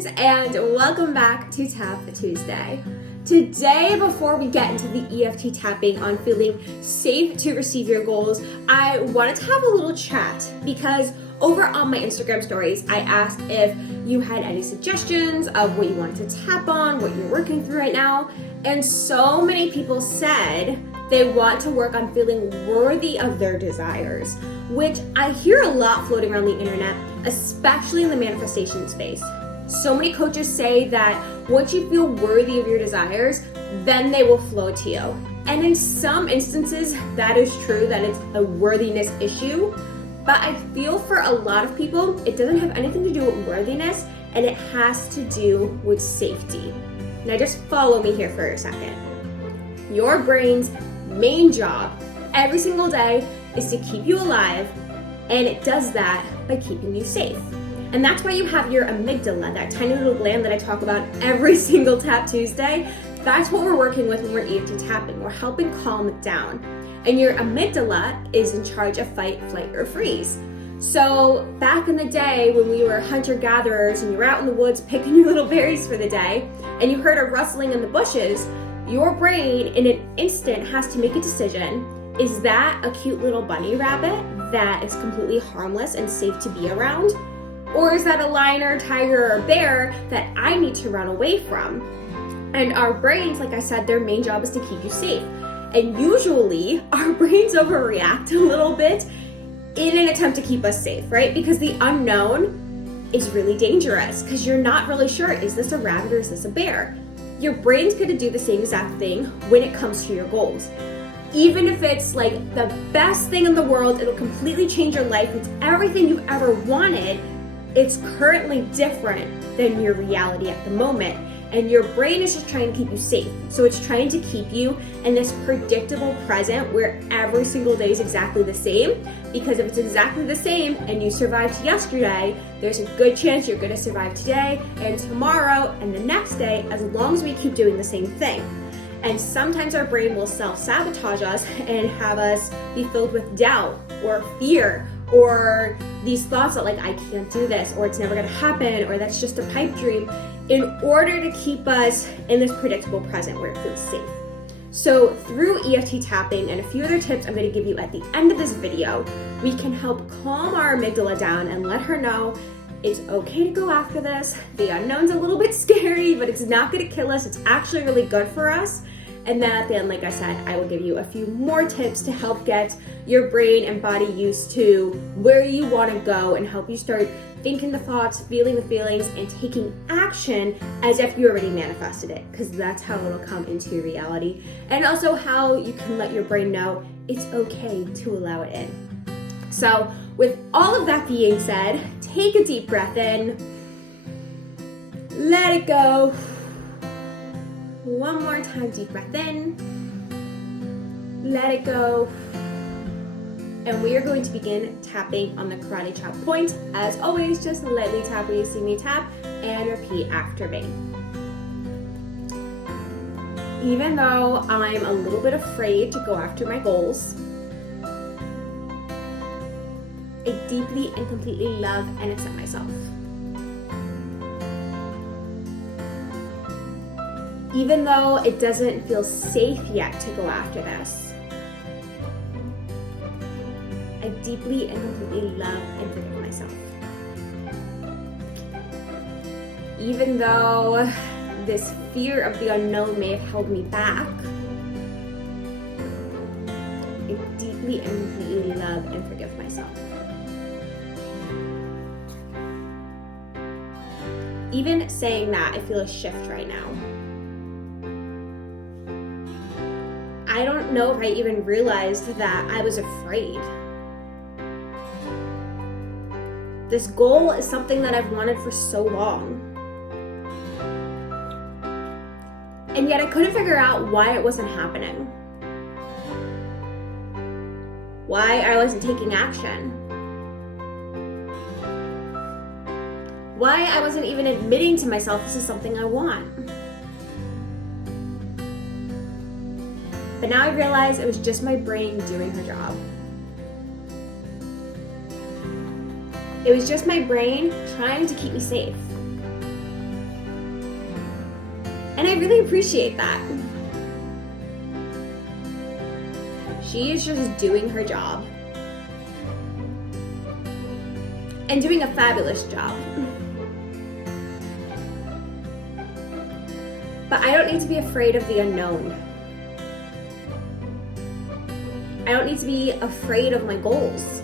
friends, and welcome back to Tap Tuesday. Today, before we get into the EFT tapping on feeling safe to receive your goals, I wanted to have a little chat because over on my Instagram stories, I asked if you had any suggestions of what you wanted to tap on, what you're working through right now, and so many people said they want to work on feeling worthy of their desires, which I hear a lot floating around the internet, especially in the manifestation space. So many coaches say that once you feel worthy of your desires, then they will flow to you. And in some instances, that is true, that it's a worthiness issue. But I feel for a lot of people, it doesn't have anything to do with worthiness, and it has to do with safety. Now just follow me here for a second. Your brain's main job every single day is to keep you alive, and it does that by keeping you safe. And that's why you have your amygdala, that tiny little gland that I talk about every single Tap Tuesday. That's what we're working with when we're EFT tapping. We're helping calm it down. And your amygdala is in charge of fight, flight, or freeze. So back in the day when we were hunter-gatherers and you were out in the woods picking your little berries for the day, and you heard a rustling in the bushes, your brain in an instant has to make a decision. Is that a cute little bunny rabbit that is completely harmless and safe to be around? Or is that a lion or a tiger or a bear that I need to run away from? And our brains, like I said, their main job is to keep you safe. And usually our brains overreact a little bit in an attempt to keep us safe, right? Because the unknown is really dangerous because you're not really sure, is this a rabbit or is this a bear? Your brain's gonna do the same exact thing when it comes to your goals. Even if it's like the best thing in the world, it'll completely change your life, it's everything you've ever wanted, it's currently different than your reality at the moment. And your brain is just trying to keep you safe. So it's trying to keep you in this predictable present where every single day is exactly the same. Because if it's exactly the same and you survived yesterday, there's a good chance you're gonna survive today and tomorrow and the next day, as long as we keep doing the same thing. And sometimes our brain will self-sabotage us and have us be filled with doubt or fear or these thoughts that like, I can't do this, or it's never gonna happen, or that's just a pipe dream, in order to keep us in this predictable present where it feels safe. So through EFT tapping and a few other tips I'm gonna give you at the end of this video, we can help calm our amygdala down and let her know it's okay to go after this. The unknown's a little bit scary, but it's not gonna kill us. It's actually really good for us. And then at the end, like I said, I will give you a few more tips to help get your brain and body used to where you want to go and help you start thinking the thoughts, feeling the feelings, and taking action as if you already manifested it, because that's how it'll come into your reality. And also how you can let your brain know it's okay to allow it in. So with all of that being said, take a deep breath in, let it go. One more time, deep breath in, let it go, and we are going to begin tapping on the karate chop point. As always, just lightly tap where you see me tap and repeat after me. Even though I'm a little bit afraid to go after my goals, I deeply and completely love and accept myself. Even though it doesn't feel safe yet to go after this, I deeply and completely love and forgive myself. Even though this fear of the unknown may have held me back, I deeply and completely love and forgive myself. Even saying that, I feel a shift right now. I don't know if I even realized that I was afraid. This goal is something that I've wanted for so long. And yet I couldn't figure out why it wasn't happening. Why I wasn't taking action. Why I wasn't even admitting to myself this is something I want. But now I realize it was just my brain doing her job. It was just my brain trying to keep me safe. And I really appreciate that. She is just doing her job. And doing a fabulous job. But I don't need to be afraid of the unknown. I don't need to be afraid of my goals.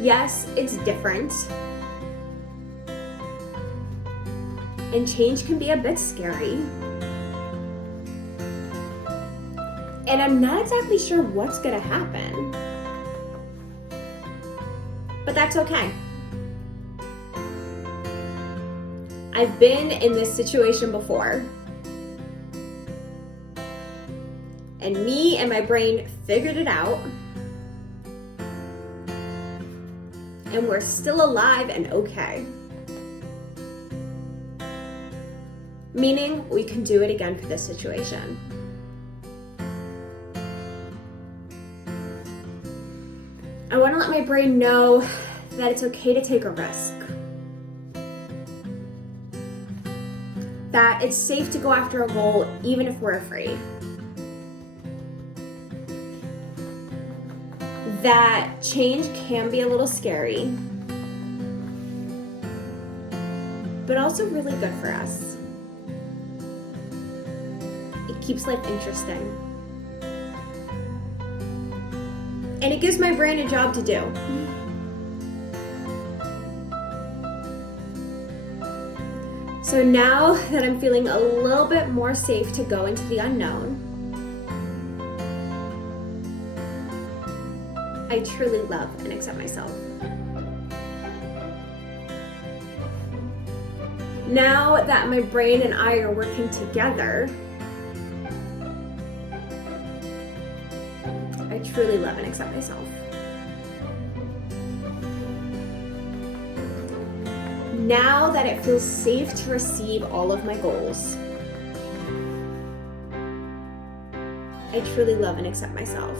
Yes, it's different. And change can be a bit scary. And I'm not exactly sure what's gonna happen. But that's okay. I've been in this situation before. And me and my brain figured it out. And we're still alive and okay. Meaning we can do it again for this situation. I want to let my brain know that it's okay to take a risk. That it's safe to go after a goal even if we're afraid. That change can be a little scary, but also really good for us. It keeps life interesting. And it gives my brain a job to do. So now that I'm feeling a little bit more safe to go into the unknown, I truly love and accept myself. Now that my brain and I are working together, I truly love and accept myself. Now that it feels safe to receive all of my goals, I truly love and accept myself.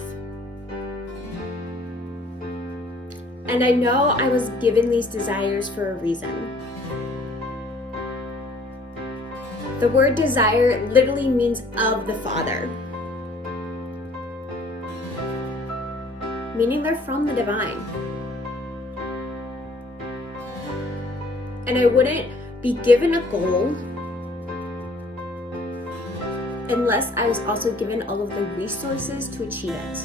And I know I was given these desires for a reason. The word desire literally means of the Father, meaning they're from the divine. And I wouldn't be given a goal unless I was also given all of the resources to achieve it.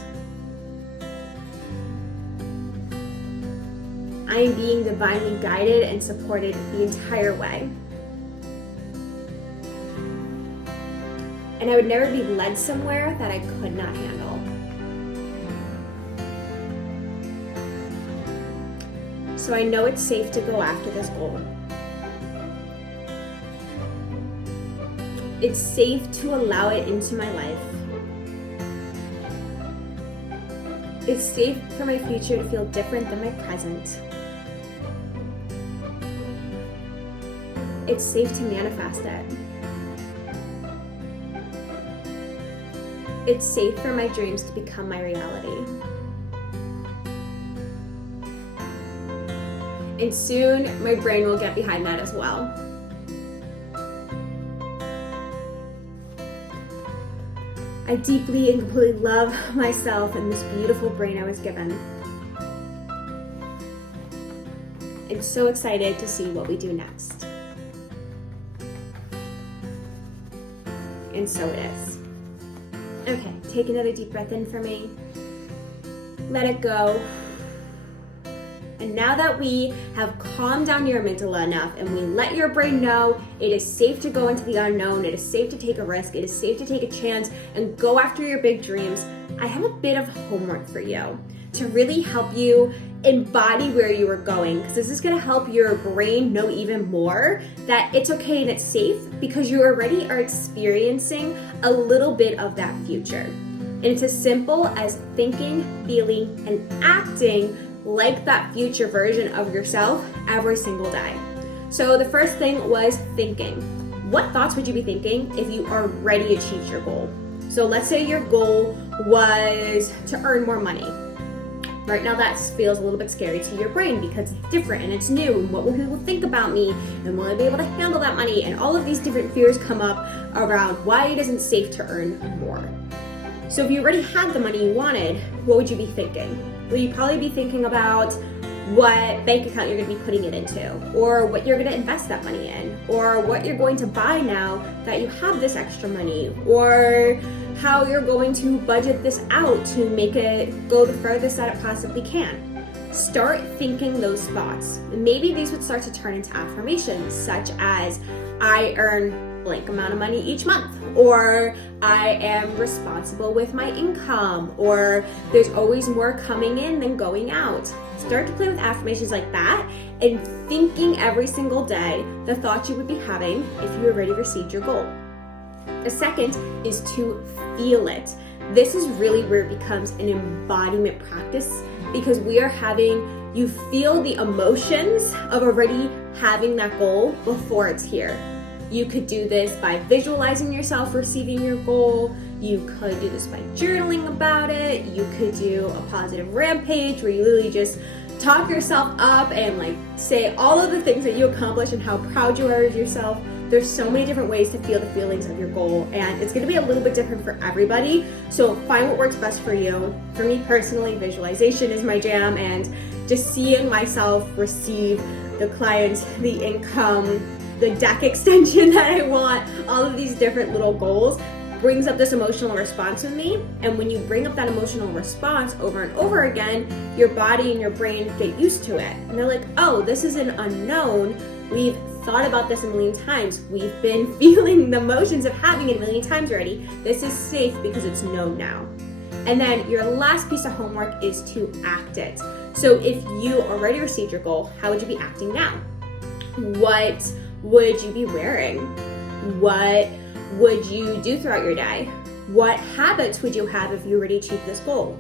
I am being divinely guided and supported the entire way. And I would never be led somewhere that I could not handle. So I know it's safe to go after this goal. It's safe to allow it into my life. It's safe for my future to feel different than my present. It's safe to manifest it. It's safe for my dreams to become my reality. And soon, my brain will get behind that as well. I deeply and completely love myself and this beautiful brain I was given. I'm so excited to see what we do next. And so it is. Okay, take another deep breath in for me. Let it go. And now that we have calmed down your amygdala enough and we let your brain know it is safe to go into the unknown, it is safe to take a risk, it is safe to take a chance and go after your big dreams, I have a bit of homework for you to really help you embody where you are going, because this is going to help your brain know even more that it's okay and it's safe because you already are experiencing a little bit of that future. And it's as simple as thinking, feeling, and acting like that future version of yourself every single day. So the first thing was thinking. What thoughts would you be thinking if you already achieved your goal? So let's say your goal was to earn more money. Right now that feels a little bit scary to your brain because it's different and it's new, and what will people think about me, and will I be able to handle that money, and all of these different fears come up around why it isn't safe to earn more. So if you already had the money you wanted, what would you be thinking? Well, you'd probably be thinking about what bank account you're going to be putting it into, or what you're going to invest that money in, or what you're going to buy now that you have this extra money, or how you're going to budget this out to make it go the furthest that it possibly can. Start thinking those thoughts. Maybe these would start to turn into affirmations, such as, I earn blank amount of money each month, or I am responsible with my income, or there's always more coming in than going out. Start to play with affirmations like that and thinking every single day the thoughts you would be having if you already received your goal. The second is to feel it. This is really where it becomes an embodiment practice, because we are having you feel the emotions of already having that goal before it's here. You could do this by visualizing yourself receiving your goal. You could do this by journaling about it. You could do a positive rampage where you literally just talk yourself up and like say all of the things that you accomplished and how proud you are of yourself. There's so many different ways to feel the feelings of your goal, and it's going to be a little bit different for everybody. So find what works best for you. For me personally, visualization is my jam, and just seeing myself receive the client, the income, the deck extension that I want, all of these different little goals brings up this emotional response with me. And when you bring up that emotional response over and over again, your body and your brain get used to it. And they're like, oh, this is an unknown. We've thought about this a million times. We've been feeling the emotions of having it a million times already. This is safe because it's known now. And then your last piece of homework is to act it. So if you already received your goal, how would you be acting now? What would you be wearing? What would you do throughout your day? What habits would you have if you already achieved this goal?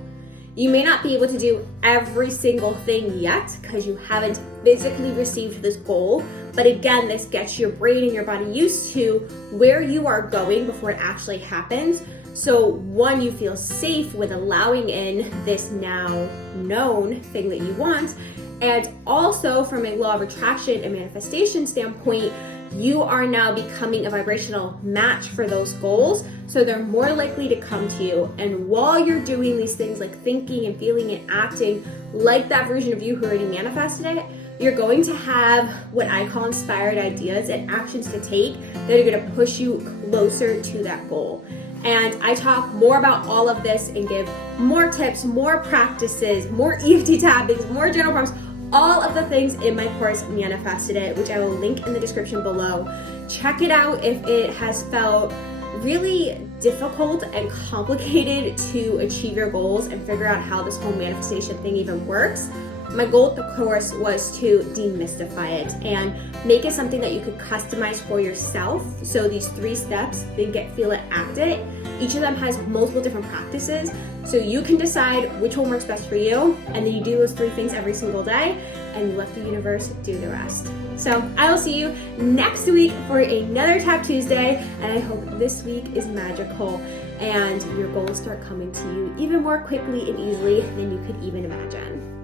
You may not be able to do every single thing yet because you haven't physically received this goal, but again, this gets your brain and your body used to where you are going before it actually happens. So one, you feel safe with allowing in this now known thing that you want. And also from a law of attraction and manifestation standpoint, you are now becoming a vibrational match for those goals. So they're more likely to come to you. And while you're doing these things like thinking and feeling and acting like that version of you who already manifested it, you're going to have what I call inspired ideas and actions to take that are going to push you closer to that goal. And I talk more about all of this and give more tips, more practices, more EFT tappings, more journal prompts, all of the things in my course Manifested It, which I will link in the description below. Check it out if it has felt really difficult and complicated to achieve your goals and figure out how this whole manifestation thing even works. My goal with the course was to demystify it and make it something that you could customize for yourself. So these 3 steps, think it, feel it, act it. Each of them has multiple different practices. So you can decide which one works best for you. And then you do those 3 things every single day and you let the universe do the rest. So I will see you next week for another Tap Tuesday. And I hope this week is magical and your goals start coming to you even more quickly and easily than you could even imagine.